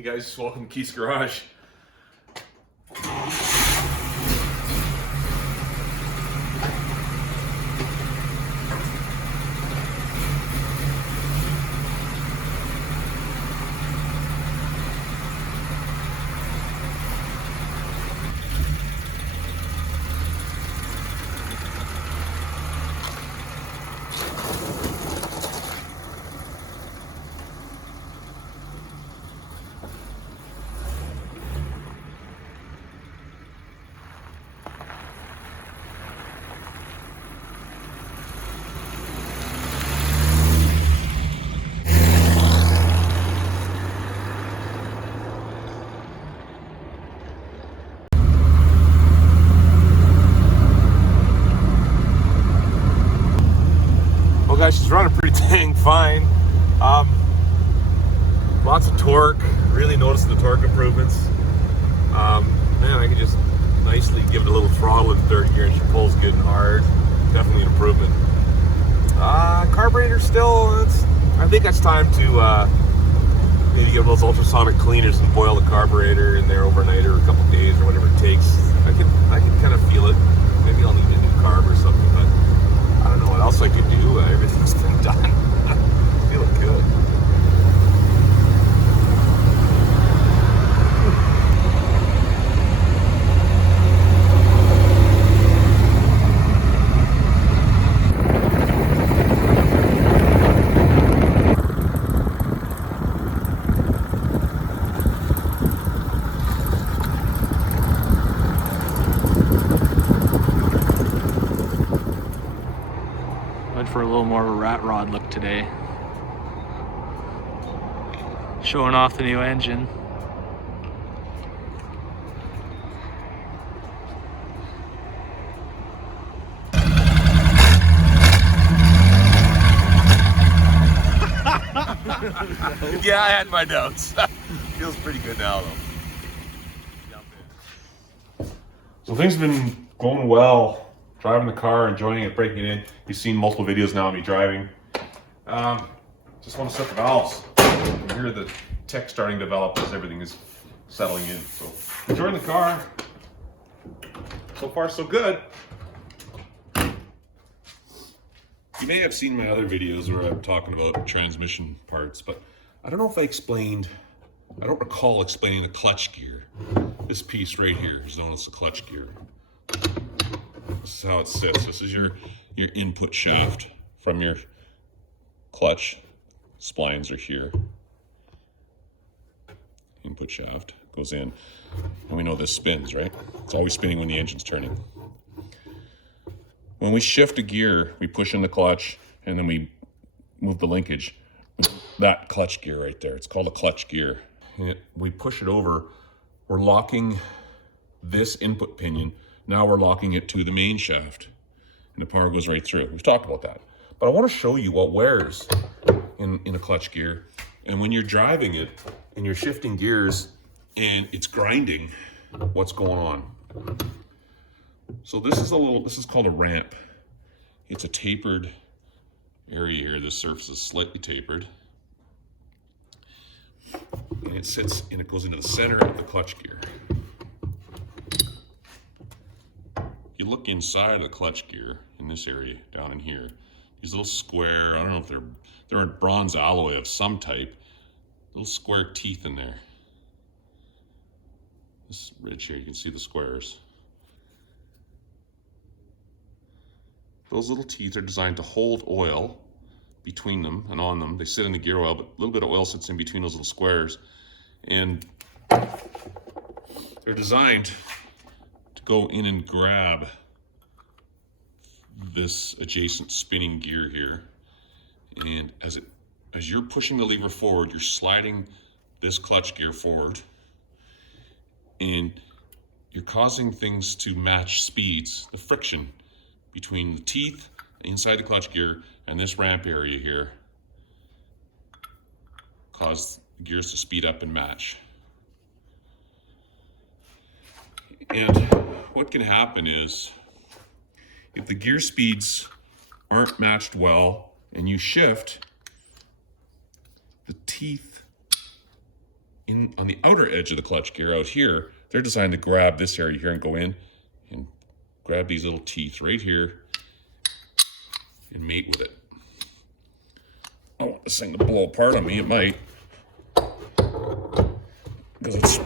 Hey guys, welcome to Keith's Garage. Well guys, she's running pretty dang fine. Lots of torque, really noticing the torque improvements. Man, I can just nicely give it a little throttle in third gear and she pulls good and hard. Definitely an improvement. Carburetor still, I think that's time to maybe give those ultrasonic cleaners and boil the carburetor in there overnight or a couple days or whatever it takes. I can kind of feel it. Maybe I'll need a new carb or something, but I don't know what else I could do. Everything's been done. Feeling good. Went for a little more of a rat rod look today. Showing off the new engine. Yeah, I had my doubts. Feels pretty good now though. So things have been going well. Driving the car, enjoying it, breaking it in. You've seen multiple videos now of me driving. Just want to set the valves. You hear the tech starting to develop as everything is settling in. So enjoying the car. So far so good. You may have seen my other videos where I'm talking about transmission parts, but I don't know if I don't recall explaining the clutch gear. This piece right here is known as the clutch gear. This is how it sits. This is your input shaft from your clutch. Splines are here. Input shaft goes in. And we know this spins, right? It's always spinning when the engine's turning. When we shift a gear, we push in the clutch and then we move the linkage. That clutch gear right there, it's called a clutch gear. And we push it over, we're locking this input pinion. Now we're locking it to the main shaft and the power goes right through. We've talked about that. But I want to show you what wears in a clutch gear. And when you're driving it and you're shifting gears and it's grinding, what's going on? So this is called a ramp. It's a tapered area here. This surface is slightly tapered. And it sits and it goes into the center of the clutch gear. You look inside of the clutch gear in this area down in here, these little square, I don't know if they're a bronze alloy of some type, little square teeth in there. This ridge here, you can see the squares. Those little teeth are designed to hold oil between them and on them. They sit in the gear oil, but a little bit of oil sits in between those little squares. And they're designed to go in and grab this adjacent spinning gear here. And as you're pushing the lever forward, you're sliding this clutch gear forward and you're causing things to match speeds, the friction between the teeth inside the clutch gear and this ramp area here cause the gears to speed up and match. And what can happen is if the gear speeds aren't matched well and you shift, the teeth on the outer edge of the clutch gear out here, they're designed to grab this area here and go in and grab these little teeth right here and mate with it. I don't want this thing to blow apart on me. It might, because it's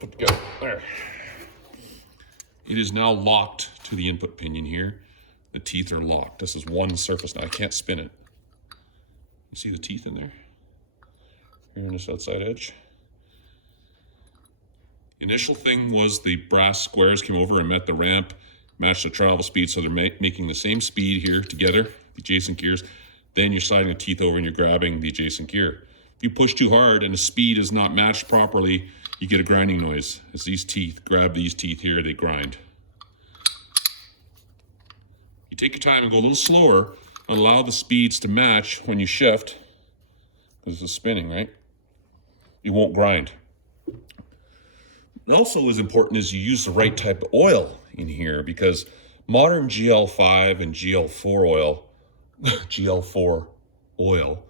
put together there. It is now locked to the input pinion here. The teeth are locked. This is one surface now. I can't spin it. You see the teeth in there? Here on this outside edge. The initial thing was the brass squares came over and met the ramp, matched the travel speed, so they're making the same speed here together, the adjacent gears. Then you're sliding the teeth over and you're grabbing the adjacent gear. If you push too hard and the speed is not matched properly, you get a grinding noise. As these teeth grab these teeth here, they grind. You take your time and go a little slower and allow the speeds to match when you shift, because it's spinning, right? You won't grind. And also as important is you use the right type of oil in here, because modern GL5 and GL4 oil, GL4 oil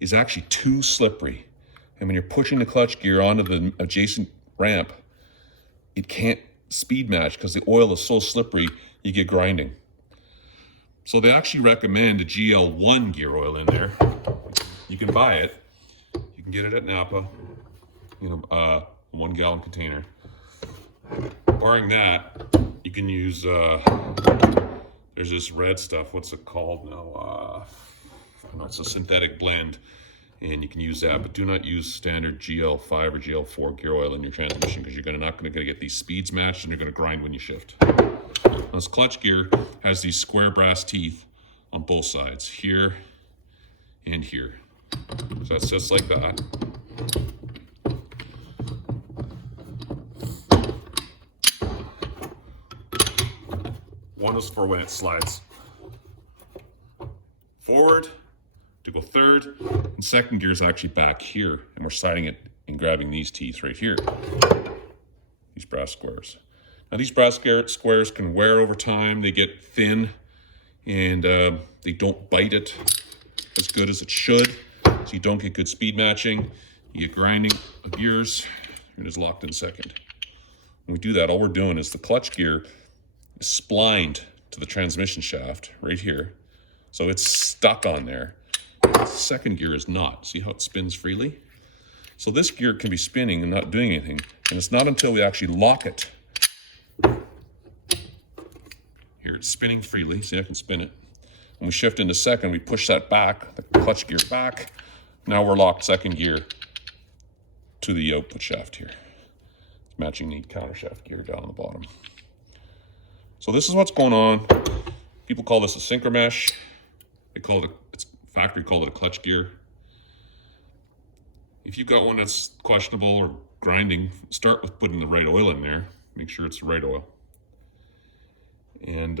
is actually too slippery. And when you're pushing the clutch gear onto the adjacent ramp, it can't speed match because the oil is so slippery, you get grinding. So they actually recommend a GL1 gear oil in there. You can buy it. You can get it at Napa, a 1 gallon container. Barring that, you can use, there's this red stuff, what's it called now? I don't know, it's a synthetic blend, and you can use that, but do not use standard GL5 or GL4 gear oil in your transmission, because you're not going to get these speeds matched and you're going to grind when you shift. Now, this clutch gear has these square brass teeth on both sides, here and here. So it's just like that. One is for when it slides forward to go third, and second gear is actually back here, and we're sliding it and grabbing these teeth right here, these brass squares. Now these brass squares can wear over time, they get thin, and they don't bite it as good as it should, so you don't get good speed matching, you get grinding of gears. It is locked in second. When we do that, all we're doing is the clutch gear is splined to the transmission shaft right here, so it's stuck on there. The second gear is not. See how it spins freely? So this gear can be spinning and not doing anything, and it's not until we actually lock it. Here it's spinning freely. See, I can spin it. When we shift into second, we push that back, the clutch gear back. Now we're locked second gear to the output shaft here. It's matching the counter shaft gear down on the bottom. So this is what's going on. People call this a synchro mesh. They call it, it's factory called it a clutch gear. If you've got one that's questionable or grinding, start with putting the right oil in there. Make sure it's the right oil. And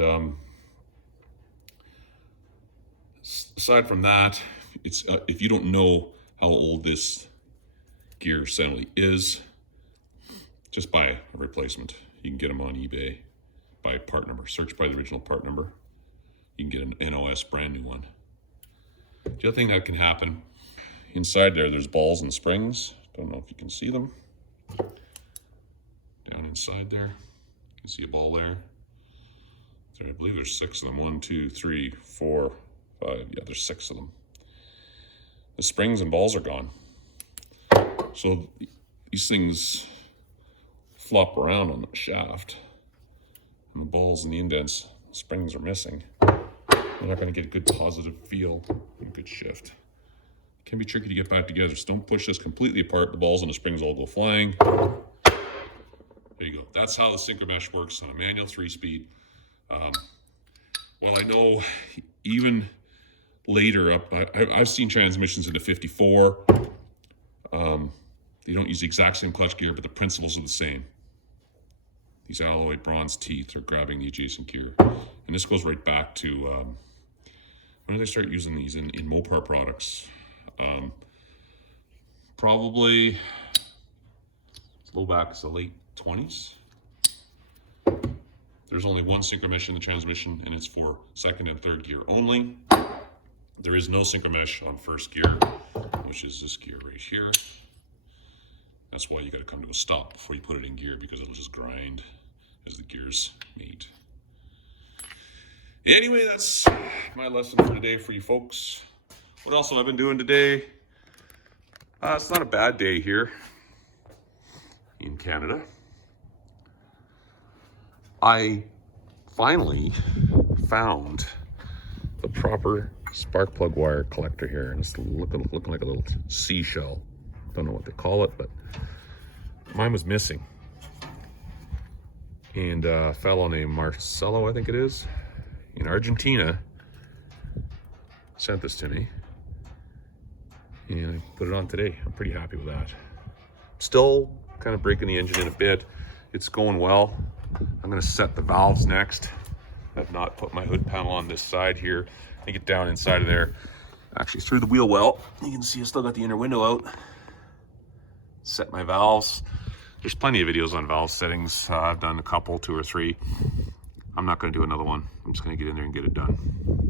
aside from that, it's if you don't know how old this gear suddenly is, just buy a replacement. You can get them on eBay by part number. Search by the original part number. You can get an NOS brand new one. The other thing that can happen, inside there's balls and springs. Don't know if you can see them. Down inside there, you can see a ball there. So I believe there's 6 of them. 1, 2, 3, 4, 5. Yeah, there's 6 of them. The springs and balls are gone. So these things flop around on the shaft, and the balls and the indents, the springs are missing. You're not going to get a good positive feel and a good shift. It can be tricky to get back together, so don't push this completely apart. The balls and the springs all go flying. There you go. That's how the synchro mesh works on a manual 3-speed. Well, I know even later up, I've seen transmissions in the 54. They don't use the exact same clutch gear, but the principles are the same. These alloy bronze teeth are grabbing the adjacent gear. And this goes right back to, when did they start using these in Mopar products? Probably as low back as the late 20s. There's only one synchro mesh in the transmission, and it's for second and third gear only. There is no synchro mesh on first gear, which is this gear right here. That's That's why you got to come to a stop before you put it in gear, because it'll just grind as the gears meet. Anyway, that's my lesson for today for you folks. What else have I been doing today? It's not a bad day here in Canada. I finally found the proper spark plug wire collector here, and it's looking like a little seashell. Don't know what they call it, but mine was missing. And a fellow named Marcelo, I think it is, in Argentina, sent this to me, and I put it on today. I'm pretty happy with that. Still kind of breaking the engine in a bit. It's going well. I'm gonna set the valves next. I've not put my hood panel on this side here. I get down inside of there, actually through the wheel well. You can see I still got the inner window out. Set my valves. There's plenty of videos on valve settings. I've done a couple, 2 or 3. I'm not gonna do another one. I'm just gonna get in there and get it done.